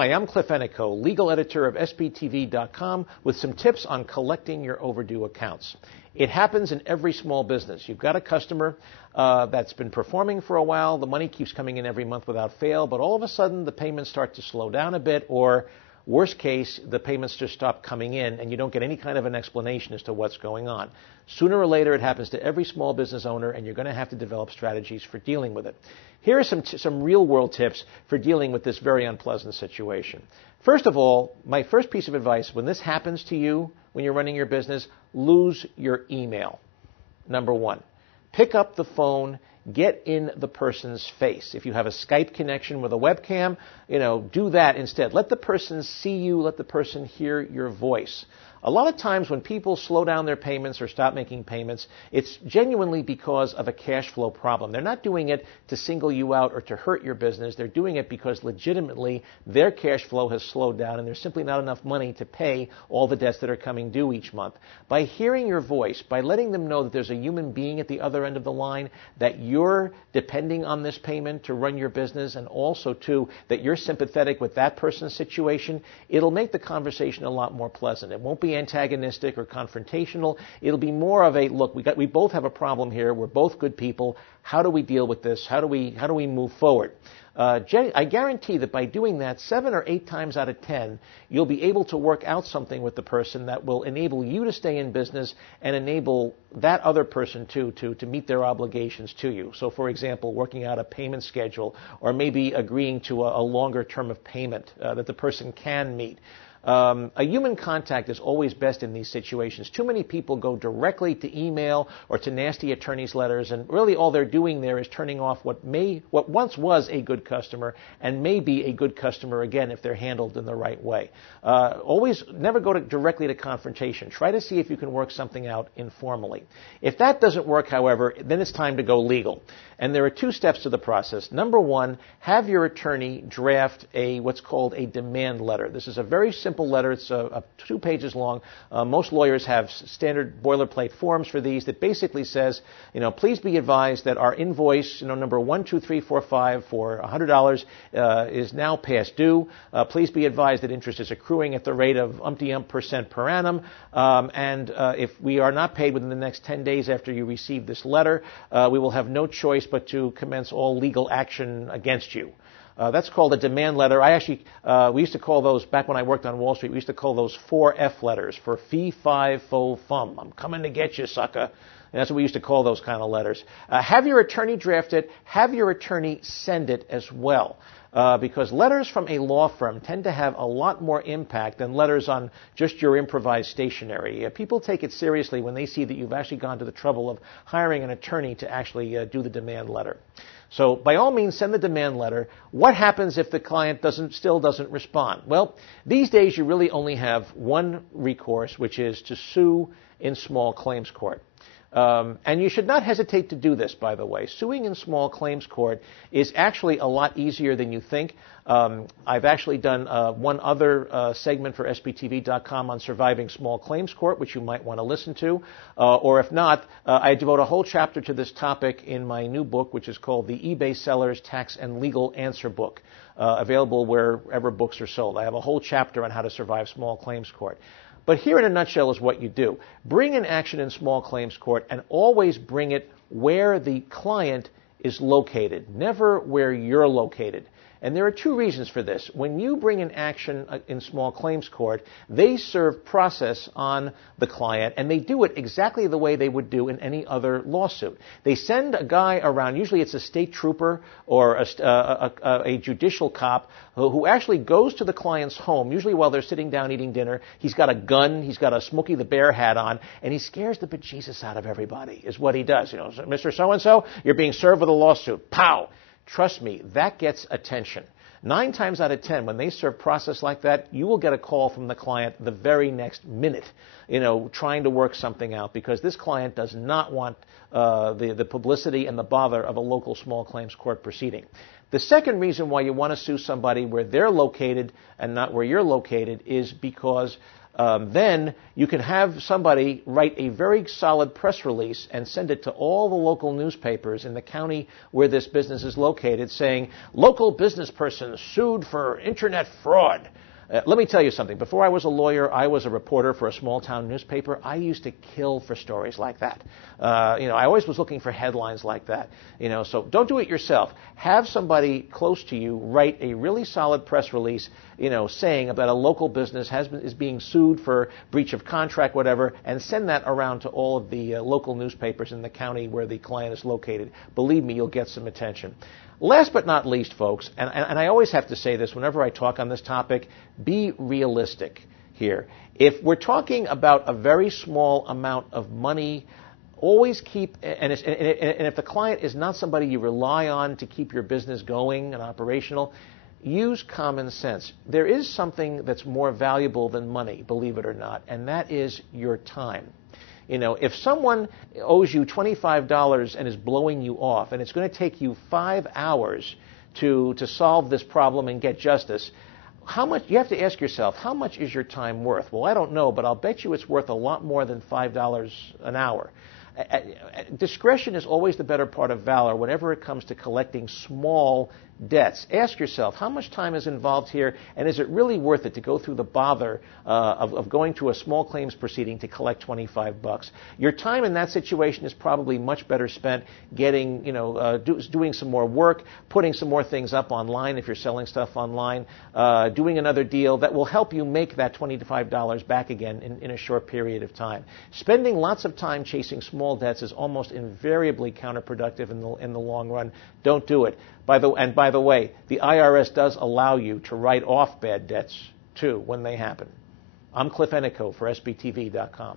Hi, I'm Cliff Ennico, legal editor of SBTV.com, with some tips on collecting your overdue accounts. It happens in every small business. You've got a customer that's been performing for a while. The money keeps coming in every month without fail, but all of a sudden the payments start to slow down a bit, or worst case, the payments just stop coming in and you don't get any kind of an explanation as to what's going on. Sooner or later, it happens to every small business owner, and you're going to have to develop strategies for dealing with it. Here are some real-world tips for dealing with this very unpleasant situation. First of all, my first piece of advice, when this happens to you, when you're running your business, lose your email. Number one, pick up the phone. Get in the person's face. If you have a Skype connection with a webcam, do that instead. Let the person see you. Let the person hear your voice. A lot of times when people slow down their payments or stop making payments, it's genuinely because of a cash flow problem. They're not doing it to single you out or to hurt your business. They're doing it because legitimately their cash flow has slowed down and there's simply not enough money to pay all the debts that are coming due each month. By hearing your voice, by letting them know that there's a human being at the other end of the line, that you're depending on this payment to run your business, and also, too, that you're sympathetic with that person's situation, it'll make the conversation a lot more pleasant. It won't be antagonistic or confrontational. It'll be more of a, look, we both have a problem here. We're both good people. How do we deal with this? How do we move forward? I guarantee that by doing that 7 or 8 times out of 10, you'll be able to work out something with the person that will enable you to stay in business and enable that other person to meet their obligations to you. So, for example, working out a payment schedule, or maybe agreeing to a longer term of payment that the person can meet. A human contact is always best in these situations. Too many people go directly to email or to nasty attorney's letters, and really all they're doing there is turning off what once was a good customer and may be a good customer again if they're handled in the right way. Always never go directly to confrontation. Try to see if you can work something out informally. If that doesn't work, however, then it's time to go legal. And there are 2 steps to the process. Number 1, have your attorney draft what's called a demand letter. This is a very simple letter. It's 2 pages long. Most lawyers have standard boilerplate forms for these that basically says, please be advised that our invoice, number 12345 for $100 is now past due. Please be advised that interest is accruing at the rate of umpty-ump% per annum. And if we are not paid within the next 10 days after you receive this letter, we will have no choice but to commence all legal action against you. That's called a demand letter. We used to call those, back when I worked on Wall Street, we used to call those 4F letters, for fee, fi, fo, fum. I'm coming to get you, sucker. And that's what we used to call those kind of letters. Have your attorney draft it. Have your attorney send it as well. Because letters from a law firm tend to have a lot more impact than letters on just your improvised stationery. People take it seriously when they see that you've actually gone to the trouble of hiring an attorney to actually do the demand letter. So by all means, send the demand letter. What happens if the client still doesn't respond? Well, these days you really only have one recourse, which is to sue in small claims court. And you should not hesitate to do this, by the way. Suing in small claims court is actually a lot easier than you think. I've actually done one other segment for SBTV.com on surviving small claims court, which you might want to listen to. Or if not, I devote a whole chapter to this topic in my new book, which is called The eBay Seller's Tax and Legal Answer Book, available wherever books are sold. I have a whole chapter on how to survive small claims court. But here in a nutshell is what you do. Bring an action in small claims court, and always bring it where the client is located, never where you're located. And there are 2 reasons for this. When you bring an action in small claims court, they serve process on the client, and they do it exactly the way they would do in any other lawsuit. They send a guy around, usually it's a state trooper or a judicial cop, who actually goes to the client's home, usually while they're sitting down eating dinner. He's got a gun, he's got a Smokey the Bear hat on, and he scares the bejesus out of everybody, is what he does. Mr. So-and-so, you're being served with a lawsuit. Pow! Trust me, that gets attention. 9 times out of 10, when they serve process like that, you will get a call from the client the very next minute, trying to work something out, because this client does not want the publicity and the bother of a local small claims court proceeding. The second reason why you want to sue somebody where they're located and not where you're located is because then you can have somebody write a very solid press release and send it to all the local newspapers in the county where this business is located saying, local business person sued for internet fraud. Let me tell you something. Before I was a lawyer, I was a reporter for a small town newspaper. I used to kill for stories like that. I always was looking for headlines like that. So don't do it yourself. Have somebody close to you write a really solid press release, saying about a local business is being sued for breach of contract, whatever, and send that around to all of the local newspapers in the county where the client is located. Believe me, you'll get some attention. Last but not least, folks, and I always have to say this whenever I talk on this topic, be realistic here. If we're talking about a very small amount of money, always keep, and if the client is not somebody you rely on to keep your business going and operational, use common sense. There is something that's more valuable than money, believe it or not, and that is your time. If someone owes you $25 and is blowing you off, and it's going to take you 5 hours to solve this problem and get justice, you have to ask yourself, how much is your time worth? Well, I don't know, but I'll bet you it's worth a lot more than $5 an hour. Discretion is always the better part of valor whenever it comes to collecting small debts. Ask yourself, how much time is involved here, and is it really worth it to go through the bother of going to a small claims proceeding to collect $25? Your time in that situation is probably much better spent getting, doing some more work, putting some more things up online if you're selling stuff online, doing another deal that will help you make that $25 back again in a short period of time. Spending lots of time chasing small debts is almost invariably counterproductive in the long run. Don't do it. By the way, the IRS does allow you to write off bad debts, too, when they happen. I'm Cliff Ennico for SBTV.com.